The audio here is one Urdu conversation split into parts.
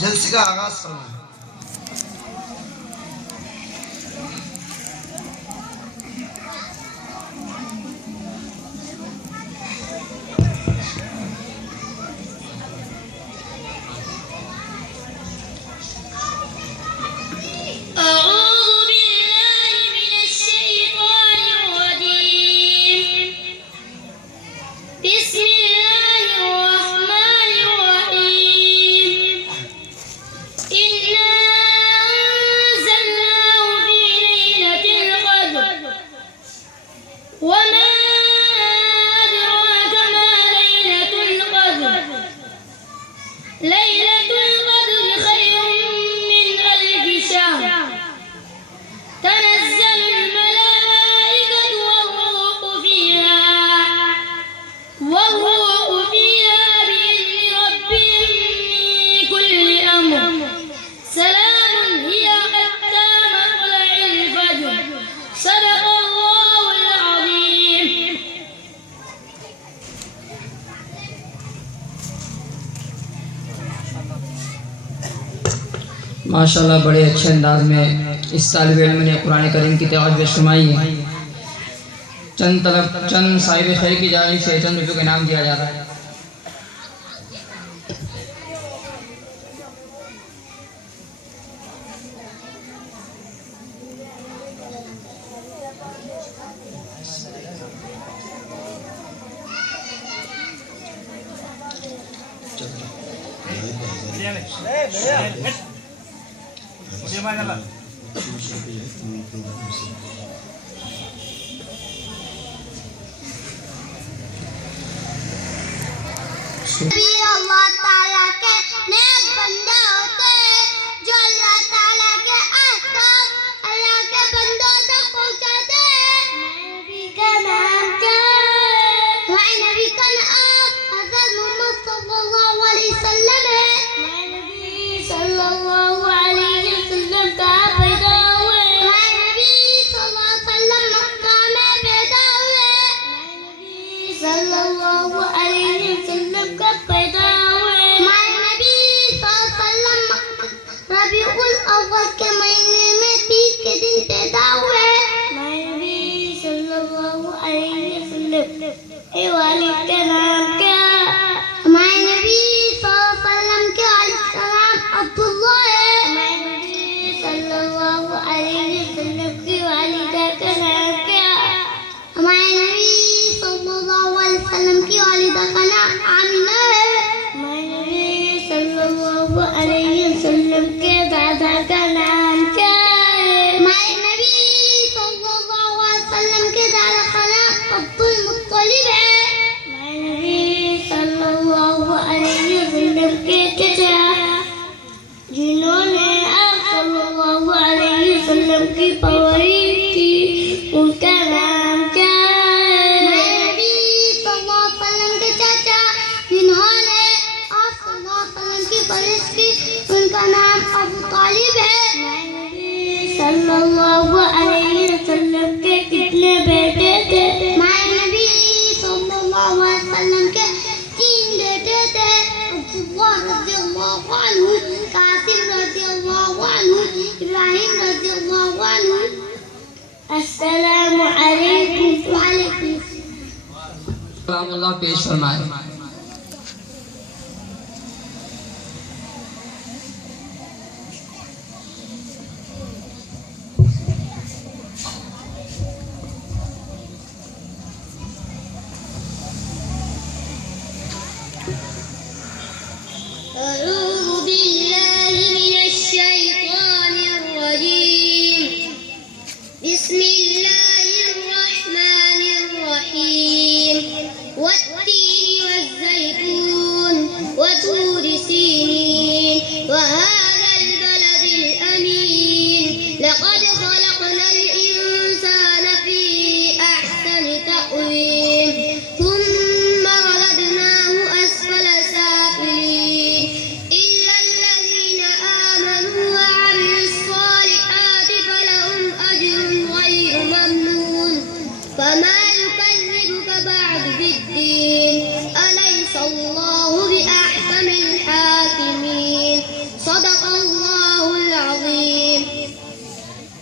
جلسے کا آغاز فرمائیں۔ ماشاءاللہ بڑے اچھے انداز میں اس طالب علم نے قرآن کریم کی تلاوت پیش فرمائی ہے۔ چند صاحب خیر کی جانب سے چند روپے کا انعام دیا جا رہا ہے۔ اللہ تعالیٰ کے نیک بندے ہوتے ہیں جو اللہ تعالیٰ کے احکام اللہ کے بندوں تک پہنچاتے ہیں۔ نبی کا نام کیا ہے؟ ہمارے نبی کا نام حضرت محمد صلی اللہ علیہ وسلم ہے۔ ہمارے نبی صلی اللہ علیہ وسلم کا پیدا ہوئے۔ ہمارے نبی صلی اللہ علیہ وسلم مکہ میں پیدا ہوئے۔ ہمارے نبی صلی اللہ علیہ وسلم کا پیدا ہوئے۔ ہمارے نبی صلی اللہ علیہ وسلم ربیع الاول کے مہینے میں 30 کے دن پیدا ہوئے۔ ہمارے نبی صلی اللہ علیہ وسلم اے والد کا نام کیا؟ ہمارے نبی صلی اللہ علیہ وسلم کے والد کا نام عبداللہ ہے۔ ہمارے نبی صلی اللہ علیہ وسلم کی والدہ کا نام کیا؟ ہمارے نبی صلی اللہ علیہ وسلم کی والدہ کا نام آمینہ ہے۔ ہمارے نبی صلی اللہ علیہ وسلم کے دادا کا نام کیا ہے؟ ہمارے نبی صلی اللہ علیہ وسلم کے دادا کا نام عبد المطلب ہے۔ ہمارے نبی صلی اللہ علیہ وسلم کے چچا جنہوں نے آپ صلی اللہ علیہ وسلم کی پرورش کی ان کا نام کیا ہے؟ ہمارے نبی صلی اللہ علیہ وسلم کے چاچا جنہوں نے آپ صلی اللہ علیہ وسلم کی پرورش کی ان کا نام ابو طالب ہے۔ ہمارے نبی صلی اللہ علیہ وسلم کے کتنے بیٹے تھے؟ ہمارے نبی صلی اللہ علیہ وسلم کے 3 بیٹے تھے، عبداللہ رضی اللہ عنہ، قاسم رضی اللہ عنہ، ابراہیم رضی اللہ عنہ۔ السلام علیکم وعلیکم سلام اللہ پیش فرمائے۔ أعوذ بالله من الشيطان الرجيم بسم الله الرحمن الرحيم والتين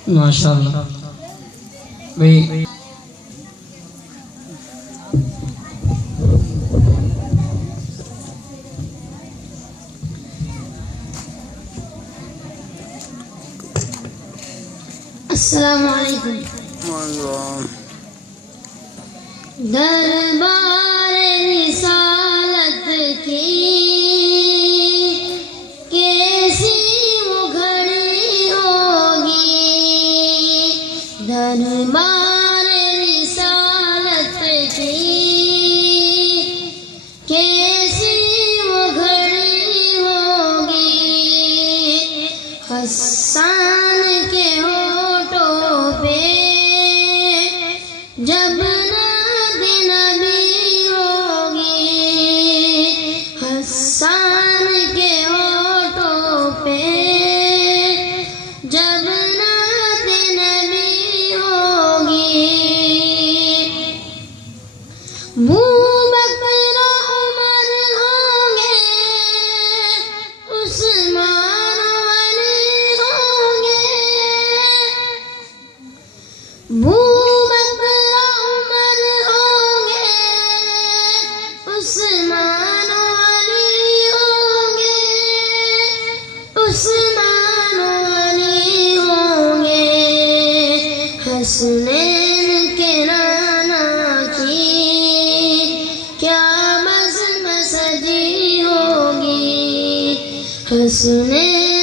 ماشاءاللہ بھائی السلام علیکم. دربار رسالت کی کیسی وہ گھڑی ہوگی. دربار رسالت کی کیسی وہ گھڑی ہوگی. حسان کے ہونٹوں پہ جب ناد نبی ہوگی. حسان کے ہونٹوں پہ جب ناد نبی ہوگی. بکر عمر ہوں گے، عثمان علی ہوں گے. بکر عمر ہوں گے، عثمان علی ہوں گے. عثمان علی ہوں گے. حسنین کے نانا کی کیا بزم سجی ہوگی. حسنین